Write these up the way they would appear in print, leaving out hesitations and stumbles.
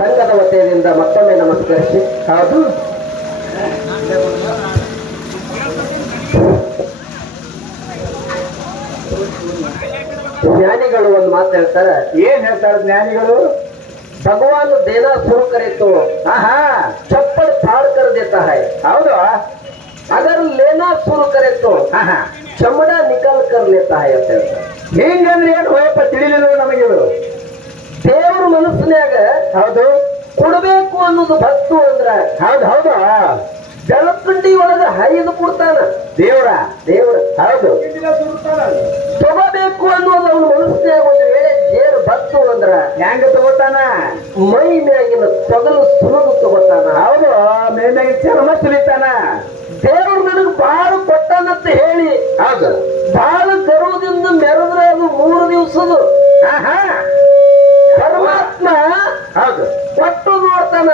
ಸಂಘದ ವತಿಯಿಂದ ಮತ್ತೊಮ್ಮೆ ನಮಸ್ಕರಿಸಿ. ಹೌದು. ಜ್ಞಾನಿಗಳು ಒಂದು ಮಾತು ಹೇಳ್ತಾರೆ. ಏನ್ ಹೇಳ್ತಾರೆ ಜ್ಞಾನಿಗಳು? भगवान देना शुरू करे तो चप्पल फाड़ कर देता है. ಹೌದು. अगर लेना शुरू करे तो चमड़ा निकल कर लेता है ಅಂತ ಹೇಳ್ತಾರೆ. ಹಿಂಗಂದ್ರೆ ಏನು ಹೋಯಪ್ಪ ತಿಳಿಲಿಲ್ಲ ನಮಗೆ ಇದು. ದೇವ್ರ ಮನಸ್ಸಿನಾಗ ಹೌದು ಕೊಡಬೇಕು ಅನ್ನೋದು ಭಕ್ತು ಅಂದ್ರ ಹೌದು ಹೌದು ಬೆಳಕುಂಡಿ ಒಳಗ ಹರಿದು ಕೊಡ್ತಾನ ದೇವ್ರ. ಹೌದು. ತಗೋಬೇಕು ಅನ್ನೋದು ಅವನ ಮನಸ್ಸಿನಾಗ ಒಂದು ವೇಳೆ ಜೇರು ಭಕ್ತು ಅಂದ್ರ ಹೆಂಗ ತಗೋತಾನ? ಮೈ ಮ್ಯಾಗಿನ ತೊಗಲು ಸುರಿದು ತಗೋತಾನ. ಹೌದು. ಮೇಮ್ಯಾಗಿನ ಚರ್ಮ ಸುಲಿತಾನ. ದೇವ್ರು ನನಗೆ ಬಾಳು ಕೊಟ್ಟಾನಂತ ಹೇಳಿ ಹೌದು ಬಾಳು ಗರ್ವದಿಂದ ಮೆರೆದ್ರೆ ಅದು 3 ದಿವಸದು. ಪರಮಾತ್ಮ ಹೌದು ಕೊಟ್ಟು ನೋಡ್ತಾನ,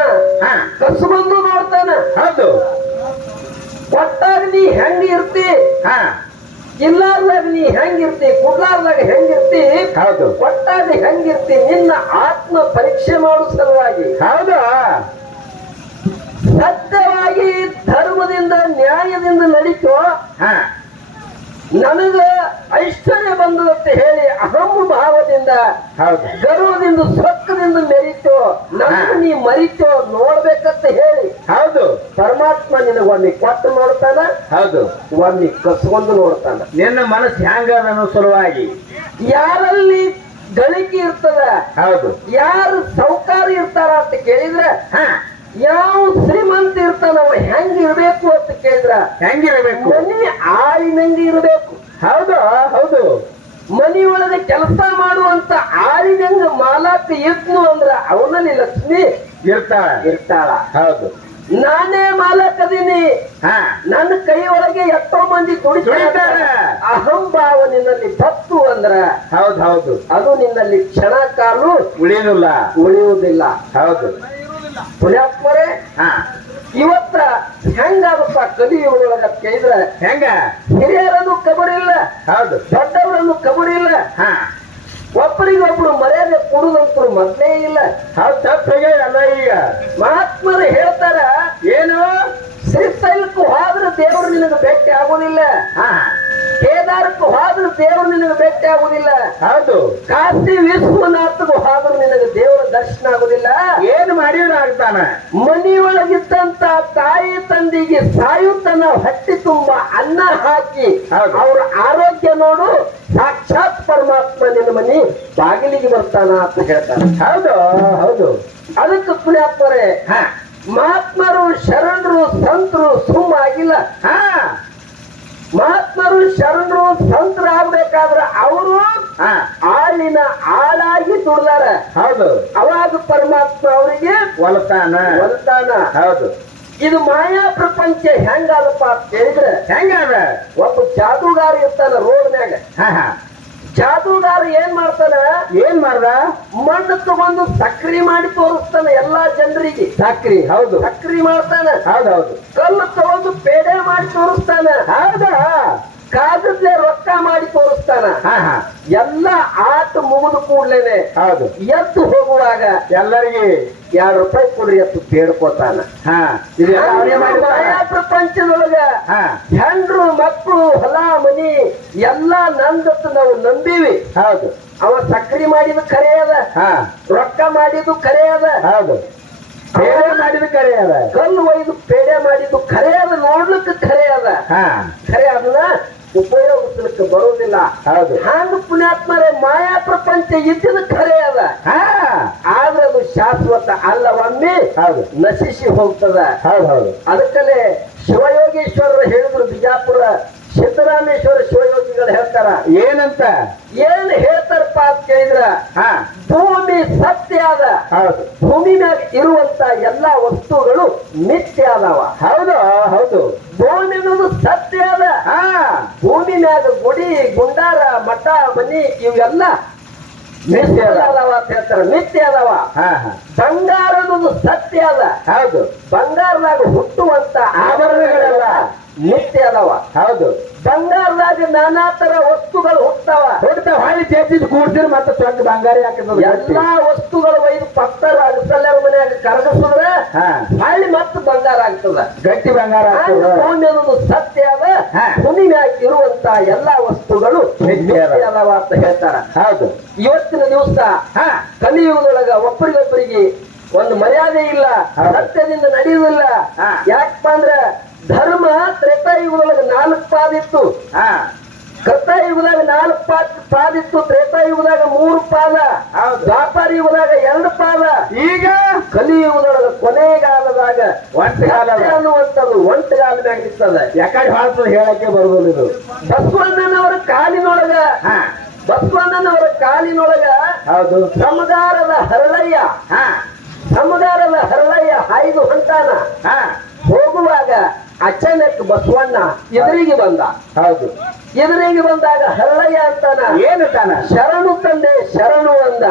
ಕಸ್ಕೊಂಡು ನೋಡ್ತಾನ. ಹೌದು. ಕೊಟ್ಟಾಗ ನೀ ಹೆಂಗ ಇರ್ತಿ, ಇಲ್ಲಾರ್ದಾಗ ನೀ ಹೆಂಗಿರ್ತಿ, ಕೊಡ್ಲಾರ್ದಾಗ ಹೆಂಗಿರ್ತಿ, ಹೌದು. ಕೊಟ್ಟಾಗ ಹೆಂಗಿರ್ತಿ, ನಿನ್ನ ಆತ್ಮ ಪರೀಕ್ಷೆ ಮಾಡೋ ಸಲುವಾಗಿ. ಹೌದು. ಸತ್ಯವಾಗಿ ಧರ್ಮದಿಂದ ನ್ಯಾಯದಿಂದ ನಡೀತು. ನನಗ ಐಶ್ವರ್ಯ ಬಂದದಂತ ಹೇಳಿ ಅಹಂ ಭಾವದಿಂದ ಹೌದು ಗರ್ವದಿಂದ ಸೊಕ್ಕದಿಂದ ಮೆರಿತು ನನಗೆ ನೀ ಮರಿತು ನೋಡ್ಬೇಕಂತ ಹೇಳಿ. ಹೌದು. ಪರಮಾತ್ಮ ನಿನಗ ಒಮ್ಮೆ ಕೊಟ್ಟು ನೋಡ್ತಾನ, ಹೌದು ಒಮ್ಮೆ ಕಸ್ಕೊಂಡು ನೋಡ್ತಾನ. ನಿನ್ನ ಮನಸ್ಸು ಹ್ಯಾಂಗ ಅನ್ನೋ ಸಲುವಾಗಿ. ಯಾರಲ್ಲಿ ಗಳಿಕೆ ಇರ್ತದ, ಹೌದು, ಯಾರು ಸೌಕಾರ ಇರ್ತಾರ ಅಂತ ಕೇಳಿದ್ರೆ, ಯಾವ ಶ್ರೀಮಂತ ಇರ್ತಾನವ ಹೆಂಗ ಇರ್ಬೇಕು ಅಂತ ಕೇಳಿದ್ರ ಹೆಂಗಿರಬೇಕು? ಮನಿ ಆಳಿನಂಗೆ ಇರಬೇಕು. ಹೌದು ಹೌದು. ಮನೆಯೊಳಗೆ ಕೆಲಸ ಮಾಡುವಂತ ಆಳಿನಂಗ ಮಾಲಕ್ ಇದ್ನು ಅಂದ್ರ ಅವನಲ್ಲಿ ಲಕ್ಷ್ಮಿ ಇರ್ತಾಳ. ಹೌದು. ನಾನೇ ಮಾಲಕ್ ಅದೀನಿ, ನನ್ನ ಕೈ ಒಳಗೆ ಎಷ್ಟೋ ಮಂದಿ ದುಡಿತಾರೆ. ಅಹಂಭಾವ ನಿನ್ನಲ್ಲಿ ಭಕ್ತು ಅಂದ್ರ ಹೌದು ಹೌದು ಅದು ನಿನ್ನಲ್ಲಿ ಕ್ಷಣ ಕಾಲು ಉಳಿಯುವುದಿಲ್ಲ. ಹೌದು. ಪುಣ್ಯಾತ್ಮರೇ, ಇವತ್ತ ಹೆಂಗಾಗಪ್ಪ ಕಲಿಯುಗದೊಳಗ ಕೇಳಿದ್ರೆ ಹೆಂಗ? ಹಿರಿಯರನ್ನು ಕಬರಿಲ್ಲ, ಹೌದು, ದೊಡ್ಡವರನ್ನು ಕಬರಿಲ್ಲ, ಒಬ್ಬರಿಗೊಬ್ರು ಮರ್ಯಾದೆ ಕೊಡುದಂತೂ ಮೊದಲೇ ಇಲ್ಲ. ಹೌದು, ತಪ್ಪಿಗೆ ಅಲ್ಲ. ಈಗ ಮಹಾತ್ಮರು ಹೇಳ್ತಾರ, ಏನು ಶ್ರೀಶೈಲಕ್ಕೂ ಹೋದ್ರೆ ದೇವರು ನಿನಗೆ ಭೇಟಿ ಆಗುದಿಲ್ಲ, ಕೇದಾರಕ್ಕೂ ಹೋದ್ರೆ ದೇವರು ನಿನಗೆ ಭೇಟಿ ಆಗುದಿಲ್ಲ, ಹೌದು, ಕಾಶಿ ವಿಶ್ವನಾಥಗೂ ಹೋದ್ರೆ ನಿನಗೆ ದೇವರ ದರ್ಶನ ಆಗುದಿಲ್ಲ. ಏನು ಮಾಡಿದ್ರು ಆಗ್ತಾನ. ಮನೆಯೊಳಗಿದ್ದಂತ ತಾಯಿ ತಂದೆಗೆ ಸಾಯುತನ ಹೊಟ್ಟೆ ತುಂಬ ಅನ್ನ ಹಾಕಿ ಅವ್ರ ಆರೋಗ್ಯ ನೋಡು, ಸಾಕ್ಷಾತ್ ಪರಮಾತ್ಮ ನಿನ್ನ ಮನಿ ಬಾಗಿಲಿಗೆ ಬರ್ತಾನ ಅಂತ ಹೇಳ್ತಾನೆ. ಹೌದು ಹೌದು. ಅದಕ್ಕೆ ಪುಣ್ಯಾತ್ಮರೇ, ಮಹಾತ್ಮರು ಶರಣರು ಸಂತರು ಸುಮ್ಮ ಆಗಿಲ್ಲ. ಮಹಾತ್ಮರು ಶರಣರು ಸಂತರು ಆಗ್ಬೇಕಾದ್ರ ಅವರು ಆಳಿನ ಆಳಾಗಿ ದುಡ್ದಾರ. ಹೌದು. ಅವಾಗ ಪರಮಾತ್ಮ ಅವರಿಗೆ ಒಲತಾನ. ಹೌದು. ಇದು ಮಾಯಾ ಪ್ರಪಂಚ ಹೆಂಗಾದಪ್ಪ ಅಂತ ಕೇಳಿದ್ರೆ ಹೆಂಗಾದ? ಒಬ್ಬ ಜಾದೂಗಾರ ಇರ್ತಾನ ರೋಡ್ನ್ಯಾಗ. ಜಾದೂಗಾರ ಏನ್ ಮಾಡ್ದ? ಮಣ್ಣು ತಗೊಂಡು ಸಕ್ರಿ ಮಾಡಿ ತೋರಿಸ್ತಾನ ಎಲ್ಲಾ ಜನರಿಗೆ. ಸಕ್ರಿ? ಹೌದು. ಸಕ್ರಿ ಮಾಡ್ತಾನ. ಹೌದೌದು. ಕಲ್ಲು ತಗೊಂಡು ಪೇಡೆ ಮಾಡಿ ತೋರಿಸ್ತಾನ. ಹೌದಾ? ಕಾಗದ್ಲೆ ರೊಕ್ಕ ಮಾಡಿ ತೋರಿಸ್ತಾನ. ಎಲ್ಲ ಆಟ ಮುಗಿದು ಕೂಡ್ಲೇನೆ ಹೌದು ಎದ್ದು ಹೋಗುವಾಗ ಎಲ್ಲರಿಗೆ ₹2 ಕೊಡ್ರಿ ಎತ್ತು ಬೇಡ್ಕೋತಾನ. ಮಾಯಾ ಪ್ರಪಂಚದೊಳಗ ಹೆಂಡ್ರು ಮಕ್ಕಳು ಹೊಲ ಮನಿ ಎಲ್ಲಾ ನಂದತ್ತು ನಾವು ನಂಬೀವಿ. ಹೌದು. ಅವ ಸಕ್ರಿ ಮಾಡಿದ ಖರೆ ಅದ, ರೊಕ್ಕ ಮಾಡಿದ್ದು ಖರೆ ಅದ, ಹೌದು, ಪೇಡೆ ಮಾಡಿದ್ದು ಖರೆ ಅದ, ಕಲ್ಲು ಒಯ್ದು ಪೇಡೆ ಮಾಡಿದ್ದು ಖರೆ ಅದ, ನೋಡ್ಲಿಕ್ಕೆ ಖರೆ ಅದ. ಖರೆ ಅದನ್ನ ಉಪಯೋಗಿಸ್ಲಿಕ್ಕೆ ಬರುವುದಿಲ್ಲ. ಹೌದು. ಹಂಗ ಪುಣ್ಯಾತ್ಮರೇ, ಮಾಯಾ ಪ್ರಪಂಚ ಇದ್ದಿದ್ದು ಖರೆ ಅದ, ಆದ್ರೆ ಅದು ಶಾಶ್ವತ ಅಲ್ಲ, ಒಮ್ಮೆ ನಶಿಸಿ ಹೋಗ್ತದ. ಹೌದು. ಅದಕ್ಕಲ್ಲೇ ಶಿವಯೋಗೀಶ್ವರರು ಹೇಳಿದ್ರು, ಬಿಜಾಪುರ ಸಿದ್ದರಾಮೇಶ್ವರ ಶಿವಯೋಗಿಗಳು ಹೇಳ್ತಾರ. ಏನಂತ? ಏನ್ ಹೇಳ್ತಾರಪ್ಪ ಅಂತ ಕೇಳಿದ್ರ, ಭೂಮಿ ಸತ್ಯ ಅದ, ಭೂಮಿ ಮ್ಯಾಗ ಇರುವಂತ ಎಲ್ಲಾ ವಸ್ತುಗಳು ಮಿಥ್ಯ ಅದಾವ. ಹೌದು ಹೌದು. ಭೂಮಿ ಅನ್ನೋದು ಸತ್ಯ ಅದ. ಭೂಮಿ ಮ್ಯಾಗ ಗುಡಿ ಗುಂಡಾರ ಮಠ ಮನಿ ಇವೆಲ್ಲ ಮಿಥ್ಯ ಅದಾವ ಅಂತ ಹೇಳ್ತಾರ. ಮಿಥ್ಯ ಅದಾವ. ಬಂಗಾರ ಅನ್ನೋದು ಸತ್ಯ ಸತ್ಯ ಅದ. ಹೌದು ಬಂಗಾರದಾಗ ಹುಟ್ಟುವಂತ ಆಭರಣಗಳೆಲ್ಲ ನಿತ್ಯ ಅದಾವ. ಹೌದು ಬಂಗಾರದಾಗ ನಾನಾ ತರ ವಸ್ತುಗಳು ಹುಟ್ಟಾವ. ಹೊಡ್ತಾವ ಹಾಳಿ ಚೇಚಿದ್ ಕೂಡ್ಸಿರ್ ಮತ್ತೆ ಸ್ವಂತ ಬಂಗಾರ ಹಾಕಿದ್ರು ಎಲ್ಲಾ ವಸ್ತುಗಳು ಒಯ್ದು ಪತ್ತರ ಅಗಸಲ್ಯರ ಮನ್ಯಾಗ ಕರಗಿಸಿದ್ರೆ ಹಾ ಹಳ್ಳಿ ಮತ್ತೆ ಬಂಗಾರ ಆಗ್ತದ. ಗಟ್ಟಿ ಬಂಗಾರ ಭೂಮಿ ಅನ್ನೋದು ಸತ್ಯ ಅದ. ಹಾ. ಭೂಮಿಯಾಗ ಇರುವಂತ ಎಲ್ಲಾ ವಸ್ತುಗಳು ನಿತ್ಯ ಅದಾವ ಅಂತ ಹೇಳ್ತಾರ. ಹೌದು ಇವತ್ತಿನ ದಿವಸ ಹಾ ಕಲಿಯುಗದೊಳಗ ಒಬ್ಬರಿಗೊಬ್ಬರಿಗೆ ಒಂದು ಮರ್ಯಾದೆ ಇಲ್ಲ, ಹೌದು. ಸತ್ಯದಿಂದ ನಡೆಯುವುದಿಲ್ಲ. ಹಾ. ಯಾಕಪ್ಪ ಅಂದ್ರ ಧರ್ಮ ತ್ರೇತಾಯುಗದೊಳಗ 4 ಪಾದಿತ್ತು. ಹಾ ಕೃತಾಯುಗದಾಗ 4 ಪಾದಿತ್ತು, ತ್ರೇತಾಯುಗದಾಗ 3 ಪಾದ, ಹೌದು. ದ್ವಾಪರ ಯುಗದಾಗ 2 ಪಾದ. ಈಗ ಕಲಿಯುಗದೊಳಗ ಕೊನೆಗಾಲದಾಗ ಒಂಟಗಾಲ ಸತ್ಯ ಅನ್ನುವಂಥದ್ದು ಒಂಟಗಾಲ ಮ್ಯಾಗ ನಿಂತದ. ಯಾಕಡೆ ಹಾಳ್ತದ ಹೇಳಕ್ಕೆ ಬರುದಿಲ್ಲ ಇದು. ಬಸವಣ್ಣನವರ ಕಾಲಿನೊಳಗ ಹಾ ಬಸವಣ್ಣನವರ ಕಾಲಿನೊಳಗ ಹೌದು ಸಮಗಾರದ ಹರಳಯ್ಯ ಹಾ ಸಮಗಾರದ ಹರಳಯ್ಯ ಹಾಯ್ದು ಹೊಂಟಾನ. ಹಾ ಹೋಗುವಾಗ ಅಚಾನಕ್ ಬಸವಣ್ಣ ಎದುರಿಗೆ ಬಂದ. ಹೌದು ಎದುರಿಗೆ ಬಂದಾಗ ಹರಳಯ್ಯ ಅಂತಾನ, ಏನು ತಾನ ಶರಣು ತಂದೆ ಶರಣು ಅಂದ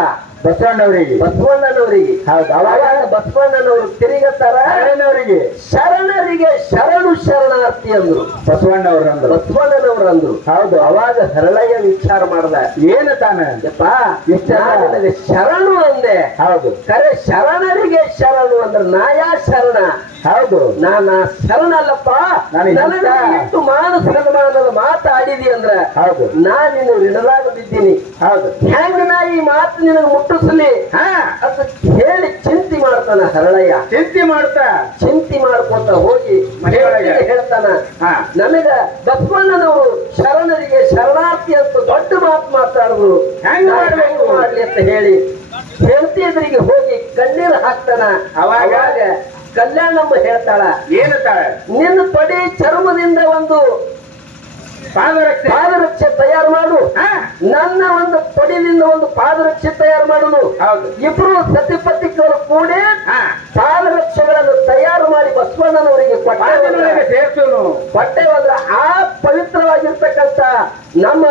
ಬಸವಣ್ಣವರಿಗೆ. ಬಸವಣ್ಣನವರಿಗೆ. ಹೌದು ಅವಾಗ ಅವಾಗ ಬಸವಣ್ಣನವರು ತಿರುಗತ್ತಾರ, ಶರಣವರಿಗೆ ಶರಣರಿಗೆ ಶರಣು ಶರಣಾರ್ಥಿ ಅಂದ್ರು. ಬಸವಣ್ಣವ್ರು ಅಂದ್ರು. ಬಸವಣ್ಣನವರು ಅಂದ್ರು. ಹೌದು ಅವಾಗ ಹರಳಯ್ಯ ವಿಚಾರ ಮಾಡ್ದ, ಏನು ತಾನ ಯಪ್ಪ ನನಗೆ ಶರಣು ಅಂದೆ, ಹೌದು ಕರೆ ಶರಣರಿಗೆ ಶರಣು ಅಂದ್ರ ನಾಯಾ ಶರಣ. ಹೌದು ನಾನ ಶರಣಲ್ಲಪ್ಪ, ನನಗೆ ನನಗೆ ಇಷ್ಟು ಮಾನ ಸನ್ಮಾನದ ಮಾತಾಡಿದಿ ಅಂದ್ರ ಹೌದು ನಾನಿನ್ನು ಋಣದಾಗ ಬಿದ್ದೀನಿ. ಹೌದು ಹೆಂಗ ನಾ ಈ ಮಾತು ನಿನಗೆ ಮುಟ್ಟಿಸ್ಲಿ ಹಾ ಅಂತ ಹೇಳಿ ಚಿಂತೆ ಮಾಡ್ತಾನ ಹರಳಯ್ಯ. ಚಿಂತೆ ಮಾಡ್ತಾ ಚಿಂತೆ ಮಾಡ್ಕೊಂತ ಹೋಗಿ ಮನೆಯೊಳಗೆ ಹೇಳ್ತಾನ, ಹಾ ನನಗ ಬಸವಣ್ಣನವರು ಶರಣರಿಗೆ ಶರಣಾರ್ಥಿ ಅಂತ ದೊಡ್ಡ ಮಾತು ಮಾತಾಡಿದ್ರು, ಹೆಂಗ್ ನಾ ಮಾಡ್ಬೇಕು? ಹೆಂಗ್ ಮಾಡ್ಲಿ ಅಂತ ಹೇಳಿ ಹೆಂಡತಿ ಎದುರಿಗೆ ಹೋಗಿ ಕಣ್ಣೀರು ಹಾಕ್ತಾನ. ಅವಾಗ ಕಲ್ಯಾಣಮ್ಮ ಹೇಳ್ತಾಳ, ಏನು ತಾಳೆ ನಿನ್ನ ತೊಡೆ ಚರ್ಮದಿಂದ ಒಂದು ಪಾದರಕ್ಷೆ ಪಾದರಕ್ಷೆ ತಯಾರು ಮಾಡು, ಹಾ ನನ್ನ ಒಂದು ತೊಡಿಲಿಂದ ಒಂದು ಪಾದರಕ್ಷೆ ತಯಾರು ಮಾಡುದು. ಹೌದು ಇಬ್ರು ಸತಿಪತಿಗಳು ಕೂಡಿ ಹಾ ಪಾದರಕ್ಷೆಗಳನ್ನು ತಯಾರು ಮಾಡಿ ಬಸವಣ್ಣನವರಿಗೆ ಪಾದರೊಳಗೆ ಸೇರ್ಸುನು ಕೊಟ್ಟೆವಂದ್ರ ಆ ಪವಿತ್ರವಾಗಿರ್ತಕ್ಕಂಥ ನಮ್ಮ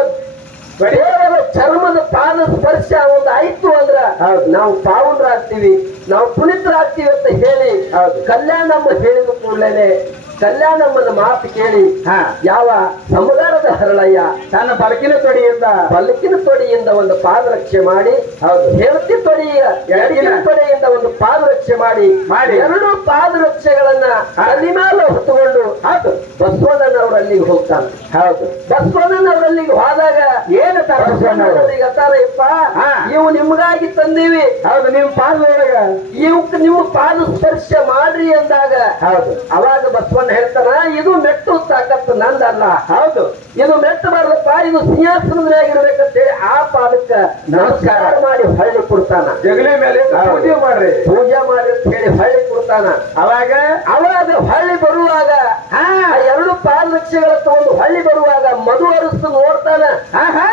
ದೇವರ ಚರ್ಮದ ಪಾದ ಸ್ಪರ್ಶ ಒಂದು ಆಯ್ತು ಅಂದ್ರ ಹೌದು. ನಾವು ಪಾವನರಾಗ್ತೀವಿ, ನಾವು ಪುನೀತರಾಗ್ತೀವಿ ಅಂತ ಹೇಳಿ ಹೌದು. ಕಲ್ಯಾಣಮ್ಮ ಹೇಳಿದ ಕೂಡಲೇ ಕಲ್ಯಾಣಮ್ಮನ ಮಾತು ಕೇಳಿ ಹಾ ಯಾವ ಸಮಗಾರದ ಹರಳಯ್ಯ ತನ್ನ ಬಲಕಿನ ತೊಡಿಯಿಂದ ಬಲಕಿನ ತೊಡೆಯಿಂದ ಒಂದು ಪಾದರಕ್ಷೆ ಮಾಡಿ, ಹೌದು ಹೆಂಡತಿ ತೊಡೆಯ ಎಡಗಿನ ತೊಡೆಯಿಂದ ಒಂದು ಪಾದರಕ್ಷೆ ಮಾಡಿ ಮಾಡಿ 2 ಪಾದರಕ್ಷೆಗಳನ್ನ ಅಲ್ಲಿ ಮೇಲೆ ಹೊತ್ತುಕೊಂಡು ಹೌದು ಬಸವಣ್ಣನವರಲ್ಲಿಗೆ ಹೋಗ್ತಾನೆ. ಹೌದು ಬಸವಣ್ಣನವರಲ್ಲಿಗೆ ಹೋದಾಗ ಏನು ತರ ಬಸವಣ್ಣನವರಿಗೆ ಅತ್ತಾರಪ್ಪ, ಹಾ. ಇವು ನಿಮ್ಗಾಗಿ ತಂದೀವಿ, ಹೌದು ನಿಮ್ ಪಾದದೊಳಗ ಇವಕ್ಕೆ ನಿಮ್ಮ ಪಾದ ಸ್ಪರ್ಶ ಮಾಡ್ರಿ ಅಂದಾಗ ಹೌದು ಅವಾಗ ಬಸವಣ್ಣ ಹೇಳ್ತಾನ, ಇದು ಮೆಟ್ಟು ತಾಕತ್ತು ನಂದಲ್ಲ, ಹೌದು ಇದು ಮೆಟ್ಟು ಬಾರ್ದಪ್ಪ, ಇದು ಸಿಂಹಾಸನದಾಗಿರ್ಬೇಕಂತ ಹೇಳಿ ಆ ಪಾದಕ್ಕ ನಮಸ್ಕಾರ ಮಾಡಿ ಹೊಳ್ಳಿ ಕೊಡ್ತಾನ. ಜಗಲಿ ಮೇಲೆ ಪೂಜೆ ಮಾಡ್ರಿ ಪೂಜೆ ಮಾಡಿ ಅಂತ ಹೇಳಿ ಹೊಳ್ಳಿ ಕೊಡ್ತಾನ. ಅವಾಗ ಅವಾಗ ಹೊಳ್ಳಿ ಬರುವಾಗ ಹಾ ಆ 2 ಪಾದರಕ್ಷೆಗಳ ತಗೊಂಡು ಹೊಳ್ಳಿ ಬರುವಾಗ ಮಧು ಅರಸು ನೋಡ್ತಾನ, ಹಾ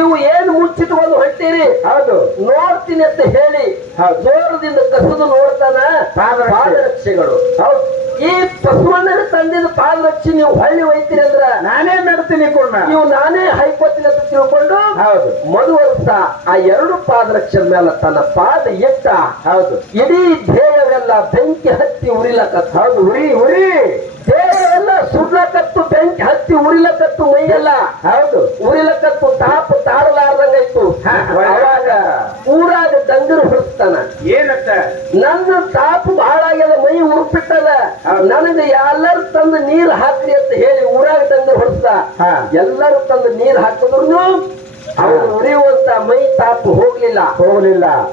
ಇವು ಏನು ಮುಚ್ಚಿಟ್ಕೊಂಡು ಹೊಂಟೀರಿ, ಹೌದು ನೋಡ್ತೀನಿ ಅಂತ ಹೇಳಿ ಹೌದು. ಜೋರದಿಂದ ಕಸದು ನೋಡ್ತಾನ ಪಾದರಕ್ಷೆ. ಪಾದರಕ್ಷೆಗಳು. ಹೌದು, ಈ ಬಸವಣ್ಣನ ತಂದಿದ ಪಾದರಕ್ಷೆ ನೀವು ಹೊಳ್ಳಿ ಒಯ್ತೀರಿ ಅಂದ್ರ ನಾನೇ ನಡ್ತೀನಿ ಕೊಡ್ನ ನೀವು ನಾನೇ ಹೈಕೋತೀನಿ ಅಂತ ತಿಳ್ಕೊಂಡು ಹೌದು ಮಧುವರ್ಷ ಆ 2 ಪಾದರಕ್ಷೆ ಮೇಲೆ ತನ್ನ ಪಾದ ಇಟ್ಟ. ಹೌದು ಇಡೀ ದೇಹವೆಲ್ಲ ಬೆಂಕಿ ಹತ್ತಿ ಉರಿಲಕತ್ತ. ಹೌದು ಉರಿ ಉರಿ ದೇಹವೆಲ್ಲ ಸುಡ್ಲಕತ್ತು, ಬೆಂಕಿ ಹತ್ತಿ ಉರಿಲಕತ್ತು, ಮೈಯೆಲ್ಲ ಹೌದು ಉರಿಲಕತ್ತು, ತಾಪ ತಾರಲಾರ್ದಂಗಾಯ್ತು. ಹಾ. ಅವಾಗ ಊರಾಗ ಡಂಗರು ಹೊಡಿಸ್ತಾನ, ಏನಂತ ನನ್ನ ತಾಪ ಬಹಳ ಆಗ್ಯದ, ಮೈ ಉರುಪಿಟ್ಟದ, ನನಗೆ ಎಲ್ಲರೂ ತಂದು ನೀರ್ ಹಾಕ್ರಿ ಅಂತ ಹೇಳಿ ಊರಾಗ ಡಂಗರು ಹೊಡಿಸ್ದ. ಹಾ. ಎಲ್ಲರೂ ತಂದು ನೀರ್ ಹಾಕಿದ್ರು ಅವನು ಉರಿಯುವಂತ ಮೈ ತಾಪ ಹೋಗ್ಲಿಲ್ಲ.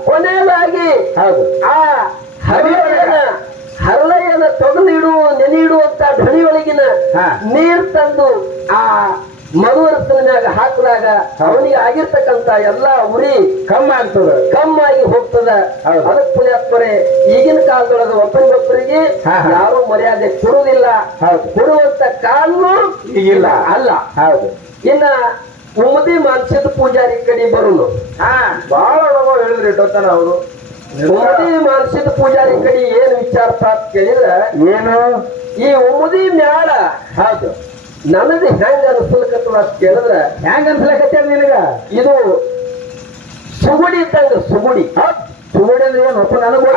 ಕೊನೆಯದಾಗಿ ಹೌದು ಆ ಹರಳಯ್ಯನ ತೊಗಲಿಡು ನೆನೆಯಿಡುವಂತ ಧ್ವನಿಯೊಳಗಿನ ಹಾ. ನೀರ್ ತಂದು ಆ ಮಧುವರಸನ ಮ್ಯಾಗ ಹಾಕಿದಾಗ ಅವನಿಗೆ ಆಗಿರ್ತಕ್ಕಂತ ಎಲ್ಲಾ ಉರಿ ಕಮ್ಮಿ ಆಗ್ತದ ಕಮ್ಮಾಗಿ ಹೋಗ್ತದ. ಹೌದು. ಅದಕ್ಕೆ ಪುಣ್ಯಾತ್ಮರೇ ಈಗಿನ ಕಾಲದೊಳಗೆ ಒಬ್ಬರಿಗೊಬ್ಬರಿಗೆ ಹಾ, ಹಾ. ಯಾರು ಮರ್ಯಾದೆ ಕೊಡುವುದಿಲ್ಲ, ಹೌದು. ಕೊಡುವಂತ ಕಾಲನು ಈಗಿಲ್ಲ ಅಲ್ಲ. ಹೌದು ಇನ್ನ ಉಮ್ಮದಿ ಮಾನ್ಸಿದ ಪೂಜಾರಿ ಕಡೆ ಬರುನು ಹಾ ಬಹಳ ಹೇಳಿದ್ರಿ ಇಟ್ಟೋತನ ಅವರು ಉಮ್ಮದಿ ಮಾನ್ಸಿದ ಪೂಜಾರಿ ಕಡೆ ಏನ್ ವಿಚಾರಪ್ಪ ಅಂತ ಕೇಳಿದ್ರ, ಏನು ಈ ಉಮ್ಮದಿ ಮ್ಯಾಳ ಹೌದು ನನಗೆ ಹೆಂಗ ಅನ್ಸಲ್ಕತ್ತದ ಅಂತ ಕೇಳಿದ್ರ, ಹೆಂಗ ಅನ್ಸ್ಲಕತ್ತ ನಿನಗ ಇದು ಸುಗುಡಿ ಇದ್ದಂಗ ಸುಗುಡಿ. ಸುಗುಡಿ ಅಂದ್ರೆ ಏನು ನನಗೂ